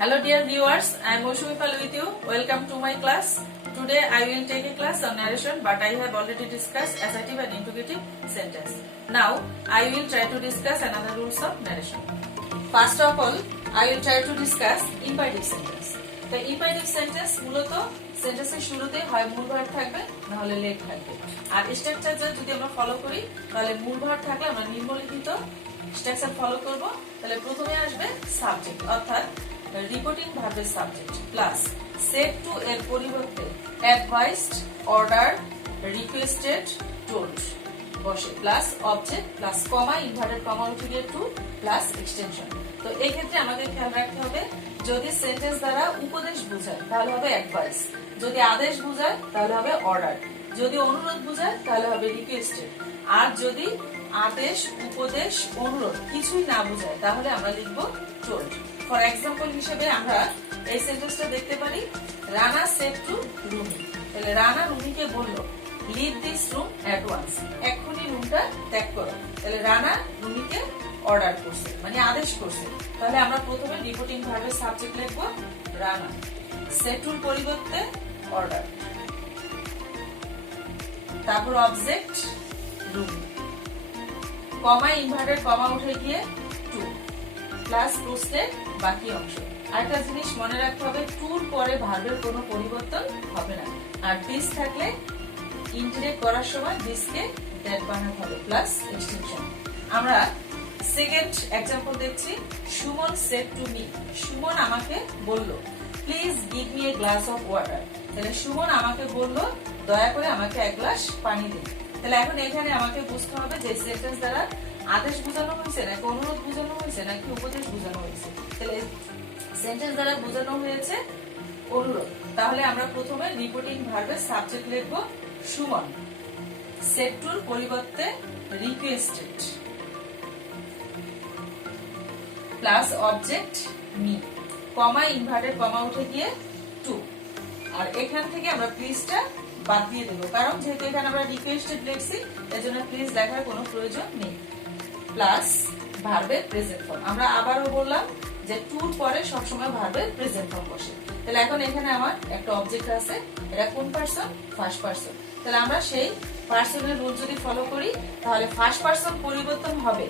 Hello dear viewers, I am Moshumi Pal with you. Welcome to my class. Today I will take a class on narration, but I have already discussed assertive and interrogative sentence. Now I will try to discuss another rules of narration. First of all, I will try to discuss imperative sentence. The imperative sentence মূলত সেন্টেন্সের শুরুতে হয় মূল verb থাকবে না হলে late থাকবে। আর স্ট্রাকচারটা যদি আমরা ফলো করি তাহলে মূল ভার্ব থাকলে আমরা নিম্নলিখিত স্ট্রাকচার ফলো করব। তাহলে প্রথমে আসবে সাবজেক্ট অর্থাৎ রিপোর্টিং ভার্বের সাবজেক্ট প্লাস সেড টু এর পরিবর্তে অ্যাডভাইসড, অর্ডার, রিকোয়েস্টেড, টোল্ড বসে plus object plus comma inverted comma উঠে গিয়ে টু প্লাস এক্সটেনশন। তো এই ক্ষেত্রে আমাদের খেয়াল রাখতে হবে যদি সেন্টেন্স দ্বারা উপদেশ বোঝায় তাহলে হবে অ্যাডভাইস, যদি আদেশ বোঝায় তাহলে হবে অর্ডার, যদি অনুরোধ বোঝায় তাহলে হবে রিকোয়েস্টেড, আর যদি আদেশ, উপদেশ, অনুরোধ কিছুই না বোঝায় তাহলে আমরা লিখবো টোল্ড। ফর এক্সাম্পল হিসেবে আমরা এই সেন্টেন্সটা দেখতে পারি রানা সেড টু রুমি। তাহলে রানা রুমিকে বলল leave this room at once, এক্ষুনি রুমটা ত্যাগ করো। তাহলে রানা রুমিকে অর্ডার করছে মানে আদেশ করছে। তাহলে আমরা প্রথমে রিপোর্টিং ভার্বের সাবজেক্ট লিখবো রানা, সেড টুর পরিবর্তে অর্ডার, তারপর অবজেক্ট রুমি, কমা ইনভার্টেড কমা উঠে গিয়ে টু প্লাস প্রশ্নের বাকি অংশ। আরেকটা জিনিস মনে রাখতে হবে টুর পরে ভার্বের কোনো পরিবর্তন হবে না, আর দিস থাকলে ইন্টারেক্ট করার সময় দিসকে দ্যাট বানাতে হবে প্লাস এক্সটেনশন। আমরা সেকেন্ড এক্সাম্পল দেখছি Suman shed to me, Suman আমাকে বলল please give me a glass of water. তাহলে সুমন আমাকে বলল দয়া করে আমাকে এক গ্লাস পানি দিন। তাহলে এখন এখানে আমাকে বুঝতে হবে যে সেন্টেন্স দ্বারা আদেশ বোঝানো হয়েছে নাকি অনুরোধ বোঝানো হয়েছে নাকি উপদেশ বোঝানো হয়েছে। তাহলে সেন্টেন্স দ্বারা বোঝানো হয়েছে অনুরোধ, তাহলে আমরা প্রথমে রিপোর্টিং ভার্বের সাবজেক্ট লিখব সুমন, সেড টুর পরিবর্তে রিকোয়েস্টেড প্লাস অবজেক্ট মি, কমা ইনভার্টেড কমা উঠে গিয়ে টু, আর এখান থেকে আমরা প্লিজটা বাদ দিয়ে দেবো কারণ যেহেতু এখানে আমরা রিকোয়েস্টেড লিখছি এজন্য প্লিজ লেখার কোনো প্রয়োজন নেই, প্লাস ভার্বের প্রেজেন্ট ফর্ম। আমরা আবারও বললাম যে টুর পরে সবসময় ভার্বের প্রেজেন্ট ফর্ম বসে। তাহলে এখন এখানে আমার একটা অবজেক্ট আছে, এটা কোন পারসন? First person. তাহলে আমরা সেই পারসনের রুল যদি ফলো করি তাহলে ফার্স্ট পারসন পরিবর্তন হবে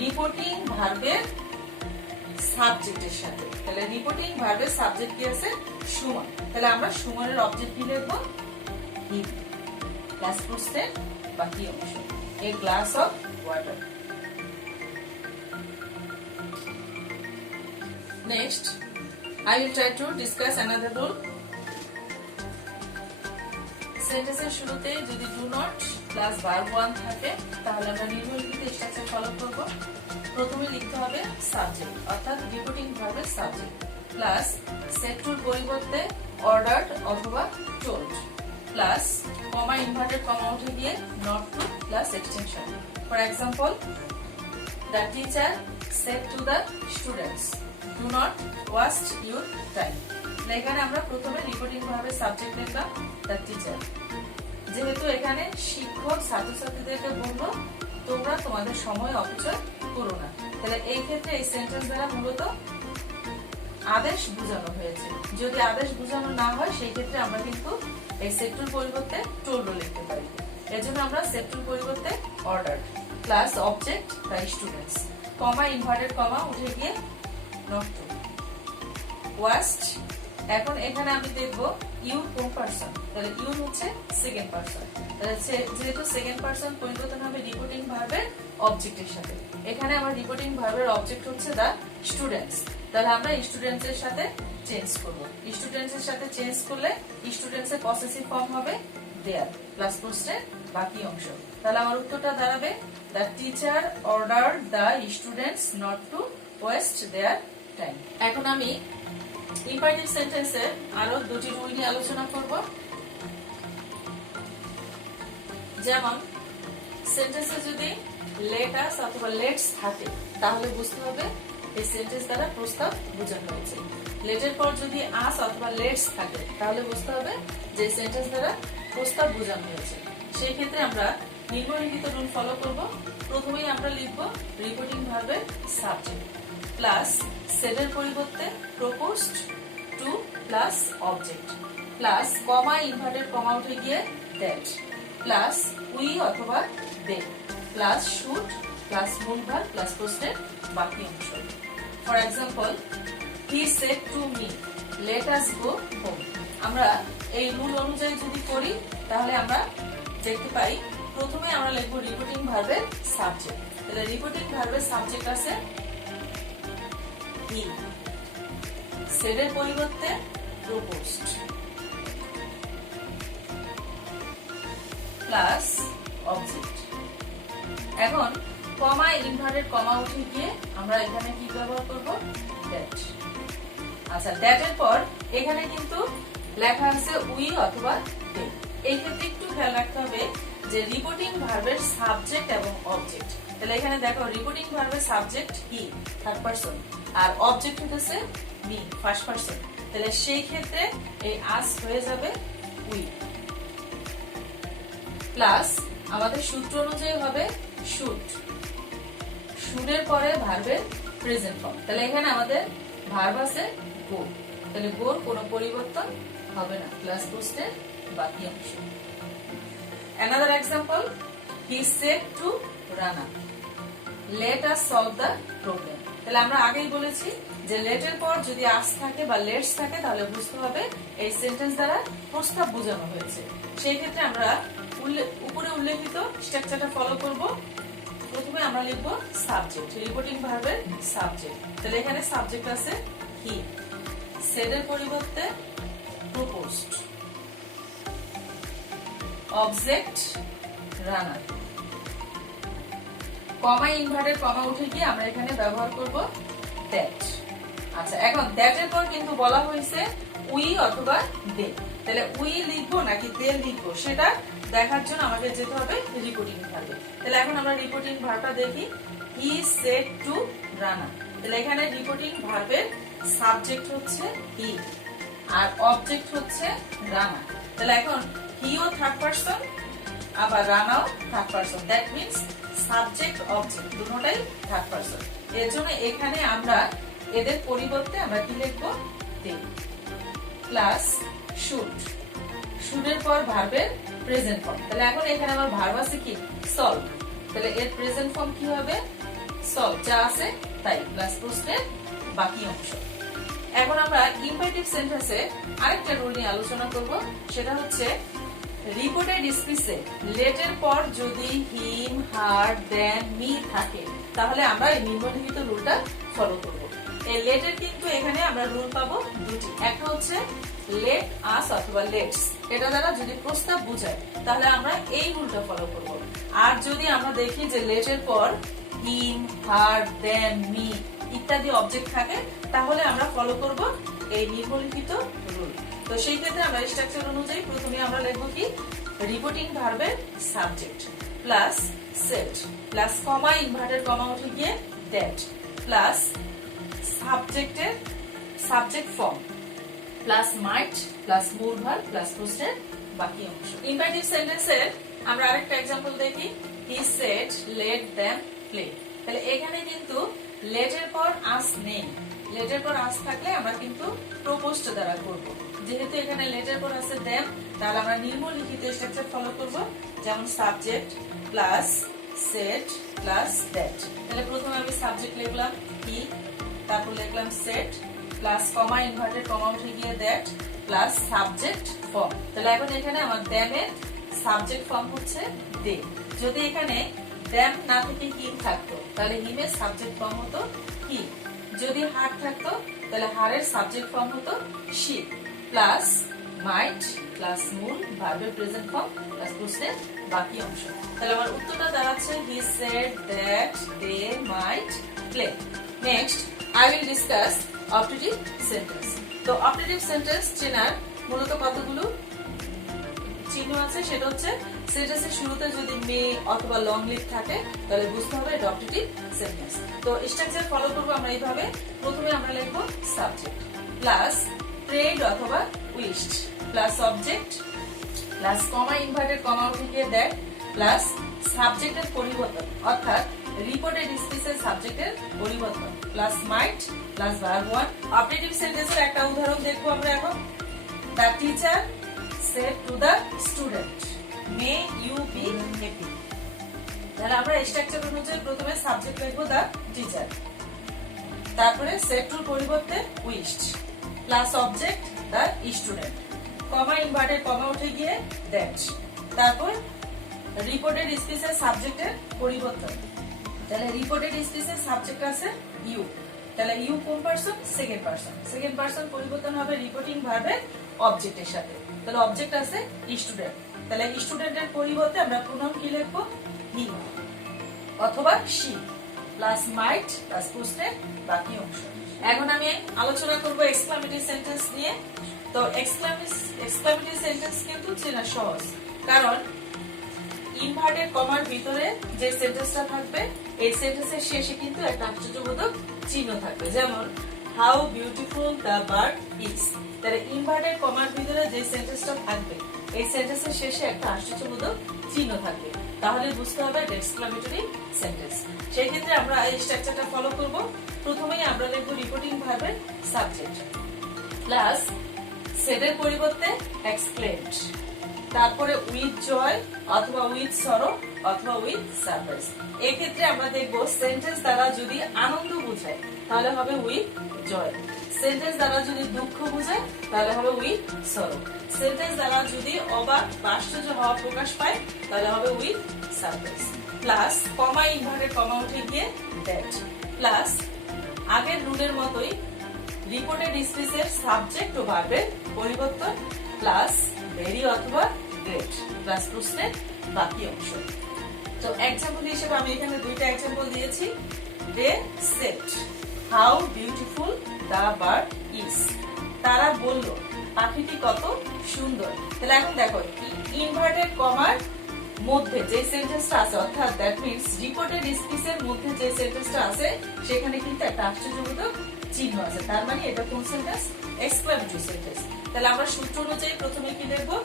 রিপোর্টিং ভার্বের সাবজেক্টের সাথে। তাহলে রিপোর্টিং ভার্বের সাবজেক্ট কি আছে? সুমন। তাহলে আমরা সুমনের অবজেক্ট কি লিখবো? হি প্লাস প্রশ্নের বাকি অংশ a glass of water. Next, I will try to discuss another rule. সেন্টেন্সের শুরুতে যদি do not plus verb one থাকে তাহলে আমরা নিম্নলিখিত স্ট্রাকচার ফলো করব। প্রথমে লিখতে হবে সাবজেক্ট অর্থাৎ রিপোর্টিং ভার্বের সাবজেক্ট প্লাস সেড টুর পরিবর্তে অর্ডারড অথবা told plus comma inverted comma উঠে গিয়ে not to plus extension. For example the teacher said to the students do not waste your time. এখানে আমরা প্রথমে রিপোর্টিং ভাবে সাবজেক্ট লিখলাম দ্য টিচার, যেহেতু এখানে শিক্ষক ছাত্রছাত্রীদেরকে বললো তোমরা তোমাদের সময় অপচয় করো না। তাহলে এই ক্ষেত্রে এই সেন্টেন্স দ্বারা মূলত আদেশ বোঝানো হয়েছে। যদি আদেশ বোঝানো না হয় সেই ক্ষেত্রে আমরা কিন্তু এই সেড টুর পরিবর্তে টোল্ড লিখতে পারি। এর জন্য আমরা সেড টুর পরিবর্তে order plus object the students, comma inverted comma উঠে গিয়ে নট টু ওয়াস্ট। এখন এখানে আমি দেখবো ইউ কোন পারসন, তাহলে ইউ হচ্ছে সেকেন্ড পারসন। তাহলে যেহেতু সেকেন্ড পারসন পরিবর্তন হবে রিপোর্টিং ভার্বের অবজেক্টের সাথে, এখানে আমার রিপোর্টিং ভার্বের অবজেক্ট হচ্ছে দা স্টুডেন্টস। তাহলে আমরা স্টুডেন্টস এর সাথে চেঞ্জ করব। স্টুডেন্টস এর সাথে চেঞ্জ করলে স্টুডেন্টস এর পসেসিভ ফর্ম হবে দেয়ার প্লাস প্রশ্নের বাকি অংশ। তাহলে আমার উত্তরটা দাঁড়াবে the teacher order the students not to waste their time. এখন আমি ইম্পারেটিভ সেন্টেন্সের আরো দুটি রুল নিয়ে আলোচনা করব। যেমন সেন্টেন্সে যদি লেট আস অথবা লেটস থাকে তাহলে বুঝতে হবে এই সেন্টেন্স দ্বারা প্রস্তাব বোঝানো হয়েছে। লেটের পর যদি আস অথবা লেটস থাকে তাহলে বুঝতে হবে যে সেন্টেন্স দ্বারা প্রস্তাব বোঝানো হয়েছে। সেই ক্ষেত্রে আমরা নিম্নলিখিত রুল ফলো করব। প্রথমেই আমরা লিখব রিপোর্টিং ভার্বের সাবজেক্ট প্লাস সেডের পরিবর্তে propose proposed to plus object plus comma inverted comma উঠে গিয়ে দ্যাট প্লাস উই অথবা দে প্লাস শুড প্লাস মূল ভার্ব প্লাস পোস্টের বাকি অংশ। For example, he said to me let us go home. আমরা এই রুল অনুযায়ী যদি করি তাহলে আমরা দেখতে পাই প্রথমে আমরা লিখব রিপিটিং ভার্বের সাবজেক্ট। তাহলে রিপিটিং ভার্বের সাবজেক্ট আছে হি, সেডের পরিবর্তে প্রপোজড প্লাস অবজেক্ট। এখন কমা ইনভার্টেড কমা উঠে গিয়ে আমরা এখানে কি ব্যবহার করব, দ্যাট। আচ্ছা, দ্যাট এর পর এখানে কিন্তু লেখা আছে উই অথবা দে। এই ক্ষেত্রে একটু খেয়াল রাখতে হবে যে রিপিটিং ভার্বের সাবজেক্ট এবং অবজেক্ট। তাহলে এখানে দেখো রিপিটিং ভার্বের সাবজেক্ট হি থার্ড পারসন আর অবজেক্ট হচ্ছে মি ফার্স্ট পারসন। তাহলে সেই ক্ষেত্রে এই আস হয়ে যাবে উই প্লাস আমাদের সূত্র অনুযায়ী হবে শুড। শুডের পরে ভার্বের প্রেজেন্ট ফর্ম। তাহলে এখানে আমাদের ভার্ব আছে গো, তাহলে গোর কোনো পরিবর্তন হবে না প্লাস পোস্টের বাকি অংশ। Another example, he said to Rana, let us solve the problem. তাহলে আমরা আগেই বলেছি যে let এর পর যদি আস থাকে বা লেটস থাকে তাহলে বুঝতে হবে এই সেন্টেন্স দ্বারা প্রস্তাব বোঝানো হয়েছে। সেই ক্ষেত্রে আমরা উপরে উল্লেখিত স্ট্রাকচারটা ফলো করব। প্রথমে আমরা লিখব সাবজেক্ট, রিপিটিং ভার্বের সাবজেক্ট। তাহলে এখানে সাবজেক্ট আছে হি, সেডের পরিবর্তে প্রপোজড, অবজেক্ট রানার, কমা ইনভার্টেড কমা উঠে গিয়ে আমরা এখানে ব্যবহার করব দ্যাট। আচ্ছা, এখন দ্যাট এর পর কিন্তু বলা হয়েছে উই অথবা দে। তাহলে উই লিখবো নাকি দে লিখবো সেটা দেখার জন্য আমাকে যেতে হবে রিপিটিং ভার্বে। তাহলে এখন আমরা রিপিটিং ভার্বটা দেখি। He said two Rana. তাহলে এখানে রিপিটিং ভার্বের সাবজেক্ট হচ্ছে হি আর অবজেক্ট হচ্ছে রানা। তাহলে এখন হিও থার্ড পারসন আবার রানাও third person, that means subject object দুটোটাই থার্ড পারসন। এর জন্য এখানে আমরা এদের পরিবর্তে আমরা কি লিখবো, দে প্লাস শুড। শুডের পর ভার্বের প্রেজেন্ট ফর্ম। তাহলে এখন এখানে আমার ভার্ব আছে কি সলভ, তাহলে এর প্রেজেন্ট ফর্ম কি হবে, সলভ, যা আছে তাই প্লাস পোস্টের বাকি অংশ। এখন আমরা ইম্পারেটিভ সেন্টেন্সে আরেকটা রুল নিয়ে আলোচনা করব, সেটা হচ্ছে রিপোর্টেড স্পিচে লেটের পর যদি হিম, হার, দেন, মি থাকে তাহলে আমরা এই নিম্নলিখিত রুলটা ফলো করব। এই লেটের কিন্তু এখানে আমরা রুল পাবো দুটি, একটা হচ্ছে লেট আস অথবা লেটস, এটা দ্বারা যদি প্রস্তাব বোঝায় তাহলে আমরা এই রুলটা ফলো করব। আর যদি আমরা দেখি যে লেটের পর হিম, হার, দেন, মি ইত্যাদি অবজেক্ট থাকে তাহলে আমরা ফলো করব এই নিম্নলিখিত রুল। তো সেই ক্ষেত্রে আমরা স্ট্রাকচার অনুযায়ী প্রথমে আমরা লিখব কি, রিপিটিং ভার্বের subject plus said plus comma inverted comma উঠে গিয়ে দ্যাট প্লাস সাবজেক্টের subject form plus might plus মূল ভার্ব প্লাস পোস্টের বাকি অংশ। ইম্পারেটিভ সেন্টেন্সের আমরা আরেকটা एग्जांपल দেখি। He said let them play. তাহলে এখানে কিন্তু লেটের পর আস নেই, লেটের পর আস থাকলে আমরা কিন্তু প্রপোজড দ্বারা করব। যেহেতু এখানে লেটের পর আছে देम তাহলে আমরা নিম্নলিখিত স্ট্রাকচার ফলো করব, যেমন subject plus said plus that. তাহলে প্রথমে আমি সাবজেক্ট লিখলাম হি, তারপর লিখলাম said plus comma inverted comma উঠে গিয়ে দ্যাট প্লাস সাবজেক্ট ফর্ম। তাহলে এখন এখানে আমার দেম এর সাবজেক্ট ফর্ম হচ্ছে দে। যদি এখানে দেম না থেকে হিম থাকতো তাহলে হিমের সাবজেক্ট ফর্ম হতো হি। যদি হার থাকতো তাহলে হারের সাবজেক্ট ফর্ম হতো শি প্লাস মাইট প্লাস মূল ভার্বের প্রেজেন্ট ফর্ম প্লাস পোস্টের বাকি অংশ। তাহলে আমার উত্তরটা দাঁড়াচ্ছে he said that they might play. Next I will discuss optative sentence. তো optative sentence চেনার মূলত কতগুলো চিহ্ন আছে, সেটা হচ্ছে সেন্টেন্সের শুরুতে যদি মে অথবা লং লিভ থাকে তাহলে বুঝতে হবে এটা optative sentence। তো স্ট্রাকচার ফলো করব আমরা এইভাবে। প্রথমে আমরা লিখব সাবজেক্ট প্লাস প্রেড অথবা wished plus object plus comma inverted comma উঠে গিয়ে দ্যাট প্লাস সাবজেক্টের পরিবর্তন অর্থাৎ রিপোর্টেড স্পিচের সাবজেক্টের পরিবর্তন plus might plus verb one. Operative সেন্টেন্সের একটা উদাহরণ দেখবো আমরা এখন। The teacher said to the student may you be happy. তাহলে আমরা স্ট্রাকচার অনুযায়ী প্রথমে সাবজেক্ট লিখবো দ্য টিচার, তারপরে সেড টুর পরিবর্তে wished plus object the student, comma inverted comma উঠে গিয়ে দ্যাট, তারপর রিপোর্টেড স্পিচের সাবজেক্টের পরিবর্তন। তাহলে রিপোর্টেড স্পিচের সাবজেক্ট আছে ইউ, তাহলে ইউ কোন person? Second person. Second person পরিবর্তন হবে রিপোর্টিং ভার্বের অবজেক্টের সাথে। তাহলে অবজেক্ট আছে স্টুডেন্ট, তাহলে স্টুডেন্টের পরিবর্তে আমরা প্রোনাউন কি লিখবো? হি অথবা শি প্লাস মাইট প্লাস প্রশ্নের বাকি অংশ। এখন আমি আলোচনা করব এক্সক্লামেটরি সেন্টেন্স নিয়ে। তো এক্সক্লামেটরি সেন্টেন্স কিন্তু চেনা সহজ, কারণ ইনভার্টেড কমার ভিতরে যে সেন্টেন্সটা থাকবে এই সেন্টেন্সের শেষে কিন্তু একটা আশ্চর্যবোধক চিহ্ন থাকবে, যেমন how beautiful the bird is. তাহলে ইনভার্টেড কমার ভিতরে যে সেন্টেন্সটা থাকবে এই সেন্টেন্সের শেষে একটা আশ্চর্যবোধক চিহ্ন থাকবে, তাহলে বুঝতে হবে এক্সক্লামেটরি সেন্টেন্স। সেই ক্ষেত্রে আমরা এই স্ট্রাকচারটা ফলো করব। প্রথমেই আমরা লিখব রিপোর্টিং ভার্বের সাবজেক্ট প্লাস সেডের পরিবর্তে এক্সক্লেমড, তারপরে উইথ জয় অথবা উইথ সরো অথবা উইথ সারপ্রাইজ। এই ক্ষেত্রে আমরা দেখব সেন্টেন্স দ্বারা যদি আনন্দ বোঝায় তাহলে হবে উইথ জয়, সেন্টেন্স দ্বারা যদি দুঃখ বোঝায় তাহলে হবে উইথ সরো, সেন্টেন্স দ্বারা যদি অবাক বা আশ্চর্য হওয়া প্রকাশ পায় তাহলে হবে with surprise, plus comma inverted comma উঠে গিয়ে দ্যাট, প্লাস আগের রুলের মতোই রিপোর্টেড স্পিচের সাবজেক্ট ও ভার্বের পরিবর্তন প্লাস ভেরি অথবা গ্রেট প্লাস প্রশ্নের বাকি অংশ। তো এক্সাম্পল হিসেবে আমি এখানে দুইটা এক্সাম্পল দিয়েছি। They said how beautiful the bird is. তারা বলল পাখিটি কত সুন্দর। তাহলে এখন দেখো ইনভার্টেড কমার মধ্যে যে সেন্টেন্সটা আছে, অর্থাৎ দ্যাট মিন্স রিপোর্টেড স্পিচের মধ্যে যে সেন্টেন্সটা আছে সেখানে কিন্তু একটা আশ্চর্যবোধক চিহ্ন আছে, তার মানে এটা কোন সেন্টেন্স? Exclamatory sentence. তাহলে আমরা সূত্র অনুযায়ী প্রথমে কি লিখবো?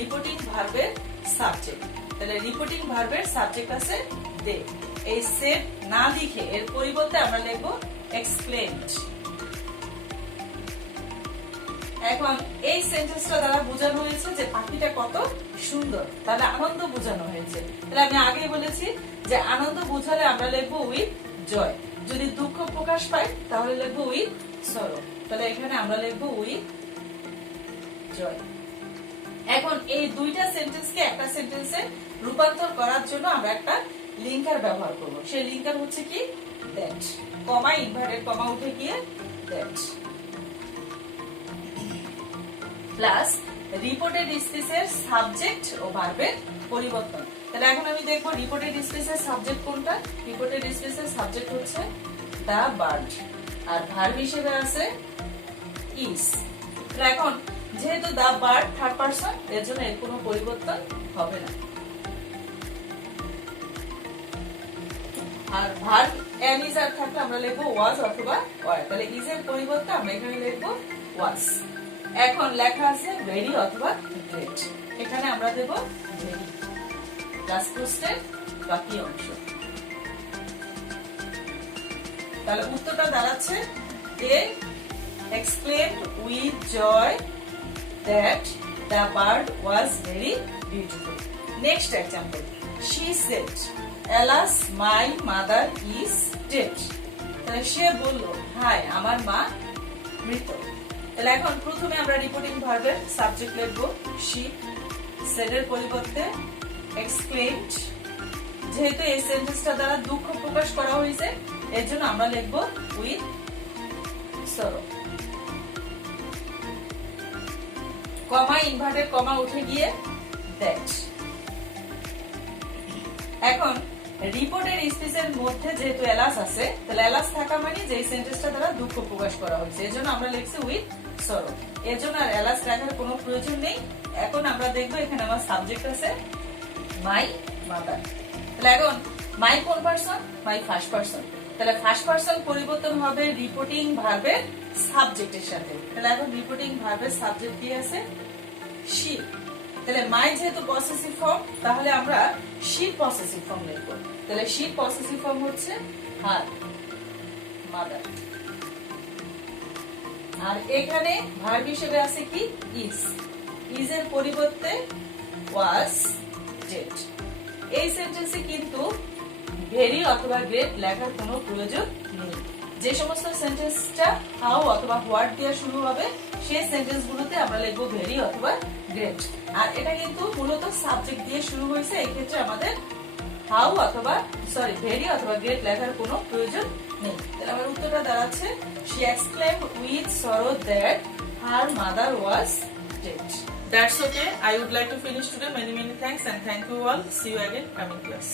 রিপোর্টিং ভার্বের সাবজেক্ট। তাহলে রিপোর্টিং ভার্বের সাবজেক্ট আছে দে, এই সেড না লিখে এর পরিবর্তে আমরা লিখবো এক্সক্লেমড। এখন এই সেন্টেন্সটা দ্বারা বোঝানো হয়েছে যে পাখিটা কত সুন্দর, তাহলে আনন্দ বোঝানো হয়েছে। তাহলে আমি আগেই বলেছি যে আনন্দ বোঝালে আমরা লিখবো উইথ জয়, যদি দুঃখ প্রকাশ পায় তাহলে লিখবো উইথ সরো, তাহলে এখানে আমরা লিখবো উইথ জয়। এখন এই দুইটা সেন্টেন্সকে একটা সেন্টেন্সে রূপান্তর করার জন্য আমরা একটা লিঙ্কার ব্যবহার করব। সেই লিঙ্কার হচ্ছে কি? দ্যাট, কমা ইনভার্টেড কমা উঠে গিয়ে দ্যাট প্লাস রিপোর্টেড স্পিচের সাবজেক্ট ও ভার্বের পরিবর্তন। তাহলে এখন আমি দেখবো রিপোর্টেড স্পিচের সাবজেক্ট কোনটা। রিপোর্টেড স্পিচের সাবজেক্ট হচ্ছে দ্য বার্ড আর ভার্ব হিসেবে আছে ইজ। এখন যেহেতু দ্য বার্ড থার্ড পারসন, এর জন্য এর কোনো পরিবর্তন হবে না। আর ভার্ব এম ইজ আর থাকলে আমরা লিখবো ওয়াজ অথবা ওয়ার, তাহলে ইজ এর পরিবর্তে আমরা এখানে লিখবো ওয়াজ। এখন লেখা আছে ভেরি অথবা গ্রেট, এখানে আমরা দেব ভেরি প্লাস প্রশ্নের বাকি অংশ। তাহলে উত্তরটা দাঁড়াচ্ছে দে exclaimed with joy that the bird was very beautiful. Next example, she said, alas my mother is dead. তাহলে সে বলল হায় আমার মা মৃত। তাহলে এখন প্রথমে আমরা রিপোর্টিং ভার্বের সাবজেক্ট লিখব she, said এর পরিবর্তে exclaimed, যেহেতু এই সেন্টেন্সটা দ্বারা দুঃখ প্রকাশ করা হয়েছে এর জন্য আমরা লিখব with sorrow, comma inverted comma উঠে গিয়ে দ্যাট। এখন রিপোর্টের স্পিচের মধ্যে যেহেতু এলাস আছে, তাহলে এলাস থাকা মানে যে সেন্টেন্সটা দ্বারা দুঃখ প্রকাশ করা হয়েছে এর জন্য আমরা লিখছি উইথ সরো, এর জন্য আর এলাস রাখার কোনো প্রয়োজন নেই। এখন আমরা দেখবো এখানে আমার সাবজেক্ট আছে মাই মাদার। তাহলে এখন মাই কোন পারসন? মাই ফার্স্ট পারসন, তাহলে ফার্স্ট পারসন পরিবর্তন হবে রিপোর্টিং ভার্বের সাবজেক্টের সাথে। তাহলে এখন রিপোর্টিং ভার্বের সাবজেক্ট কি আছে? শি, তাহলে মাই যেহেতু পসেসিভ ফর্ম, তাহলে আমরা শি পসেসিভ ফর্ম লিখবো। তাহলে শি পসেসিভ ফর্ম হচ্ছে হার, মাদার। আর এখানে ভার্ব হিসেবে আছে কি ইজ, ইজ এর পরিবর্তে ওয়াজ, ডিড। এই সেন্টেন্সে কিন্তু ভেরি অথবা গ্রেট লেখার কোনো প্রয়োজন নেই। যে সমস্ত সেন্টেন্সটা হাউ অথবা হোয়াট দিয়ে শুরু হবে সেই সেন্টেন্স গুলোতে আমরা লিখবো ভেরি অথবা গ্রেট। আর এটা কিন্তু মূলত সাবজেক্ট দিয়ে শুরু হয়েছে, এই ক্ষেত্রে আমাদের হাউ অথবা ভেরি অথবা গ্রেট লেখার কোনো প্রয়োজন নেই। তাহলে আমার উত্তরটা দাঁড়াচ্ছে she exclaimed with sorrow that her mother was dead. That's okay. I would like to finish today. Many thanks and thank you all. See you again coming class.